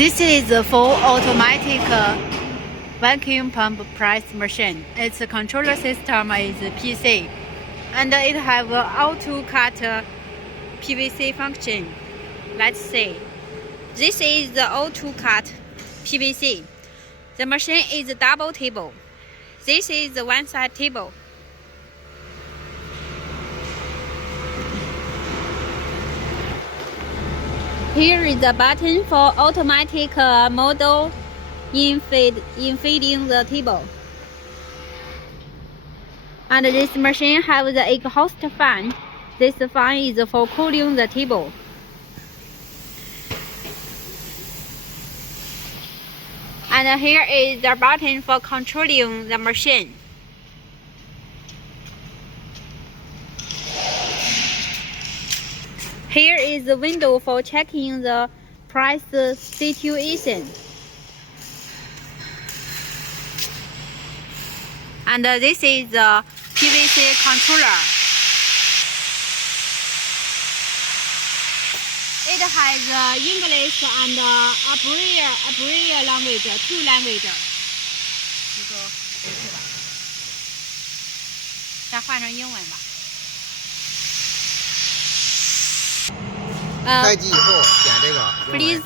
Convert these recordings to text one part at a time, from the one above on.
This is a full automatic vacuum pump press machine. Its controller system is PC, and it have auto cut PVC function. Let's see. This is the auto cut PVC. The machine is a double table. This is the one side table. Here is the button for automatic model in feeding the table. And this machine has the exhaust fan. This fan is for cooling the table. And here is the button for controlling the machine. Here is the window for checking the price situation. And this is the PVC controller. It has English and Abralia language, two languages. 就说OK吧，再换成英文吧。开机以后点这个。Please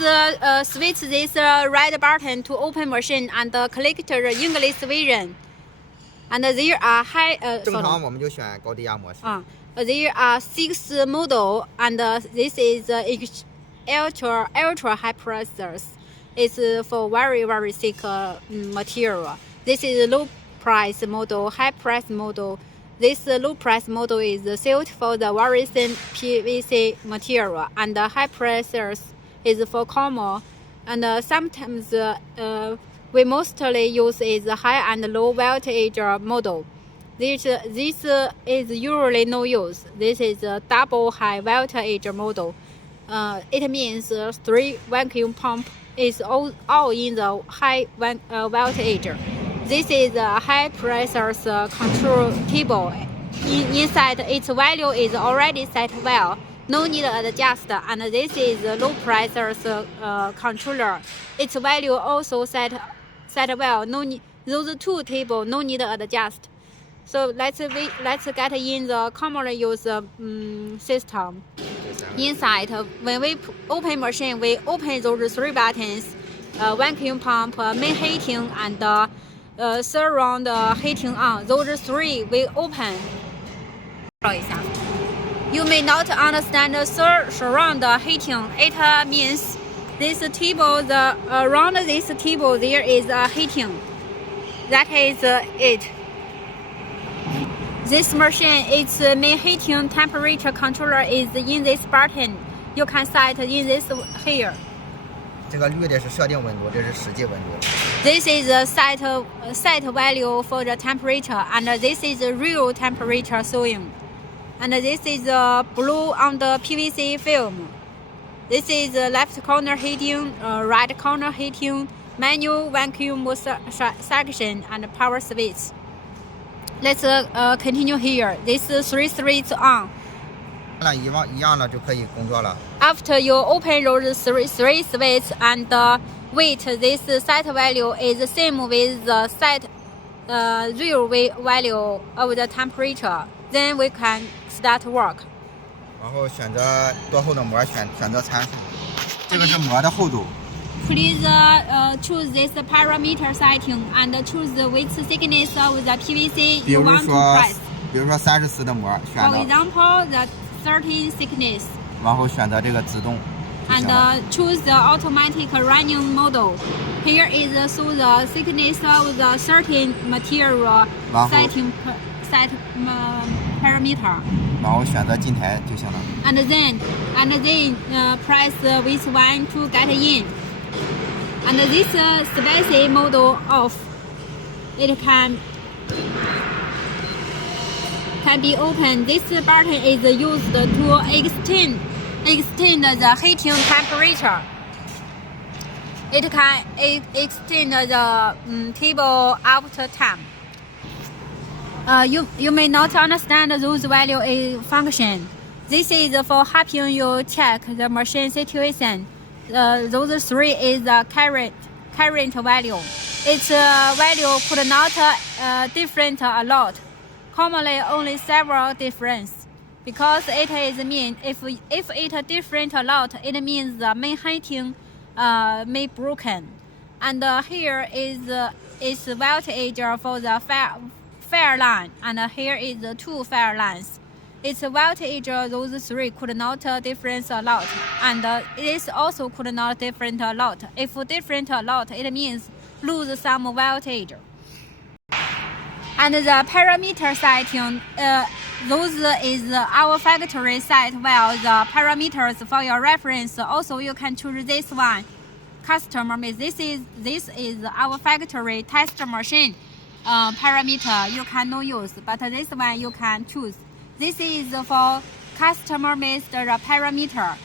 switch this red button to open machine and click the English version. And there are high. 正常我们就选高低压模式。There are 6 models, and this is ultra high pressures. It's for very thick material. This is low price model, high price model. This low price model is suited for the very thin PVC material, and the high pressures is for common. And sometimes we mostly use is high and low voltage model. This is usually no use. This is a double high voltage model. It means 3 vacuum pump is all in the high voltage. This is a high pressure control table. Inside, its value is already set well. No need to adjust. And this is a low pressure controller. Its value also set well. No need, those 2 tables no need to adjust. So let's get in the commonly used system. Inside, when we open machine, we open those 3 buttons: vacuum pump, main heating, and surround heating on. Those 3 we open. You may not understand surround heating. It means this table, around this table there is a heating. That is it. This machine, its main heating temperature controller is in this button. You can set in this here. 这个绿的是设定温度，这是实际温度。This is a set value for the temperature, and this is a real temperature showing. And this is blue on the PVC film. This is left corner heating, right corner heating, manual vacuum suction, and power switch. Let's continue here. This 3 switches on. 一样了就可以工作了。After you open those 3 switches and wait, this set value is the same with the set real value of the temperature. Then we can start work. 然后选择多厚的膜，选择参数。这个是膜的厚度。Please choose this parameter setting and choose which thickness of the PVC you want to press. 比如说34的膜，选 For example, the 13 thickness. 然后选择这个自动。And choose the automatic running model. Here is show the thickness of the certain material setting set parameter. 然后选择进台就行了。And then press which one to get in. And this spicy model off. It can be opened. This button is used to extend the heating temperature. It can extend the table after time. You may not understand those value function. This is for helping you check the machine situation. those three is the current value. Its value could not different a lot. Commonly, only several difference. Because it is mean if it different a lot, it means the main heating may broken. And here is voltage for the fire line, and here is the two fire lines. Its voltage, those three could not difference a lot, and this also could not different a lot. If different a lot, it means lose some voltage. And the parameter setting, those is our factory set well the parameters for your reference. Also, you can choose this one. Customer, this is our factory test machine parameter. You cannot use, but this one you can choose. This is for customer made parameter.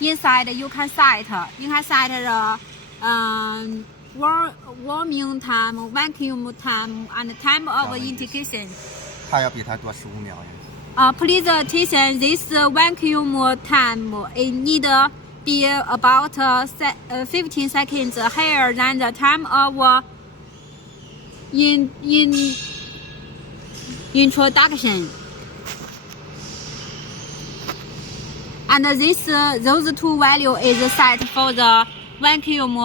Inside you can set the warming time, vacuum time, and time of integration. 它要比它多15秒呀。Please attention, this vacuum time it need be about 15 seconds higher than the time of introduction. And those two value is set for the vacuum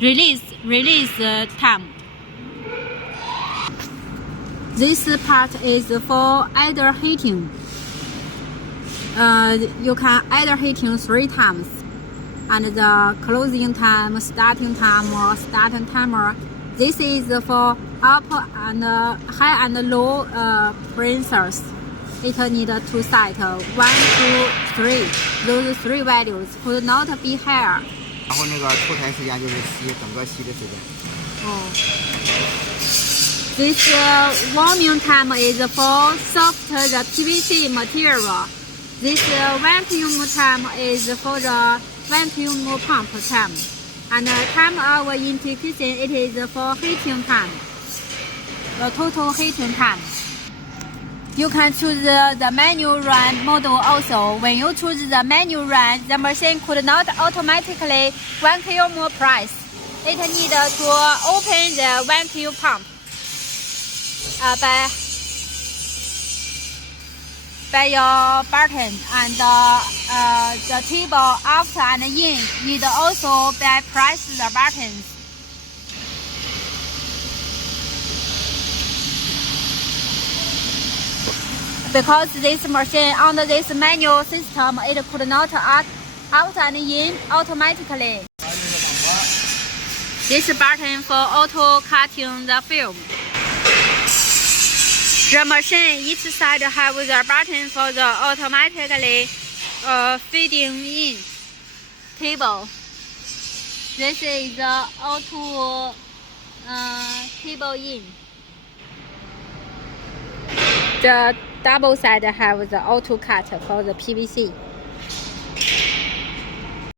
release time. This part is for either heating. You can either heating 3 times, and the closing time, starting time, or starting timer. This is for up and high and low pressures. It need to set 1, 2, 3. Those 3 values could not be higher. 然后那个出台时间就是整个吸的时间。This warming time is for soft the PVC material. This vacuum time is for the vacuum pump time. And time of integration, it is for heating time. The total heating time. You can choose the manual run model also. When you choose the manual run, the machine could not automatically vacuum press. It needs to open the vacuum pump by your button, and the table after and in need also by press the buttons. Because this machine under this manual system, it could not out and in automatically. This button for auto cutting the film. The machine each side have the button for the automatically feeding in table. This is the auto table in. The double side have the auto cut for the PVC.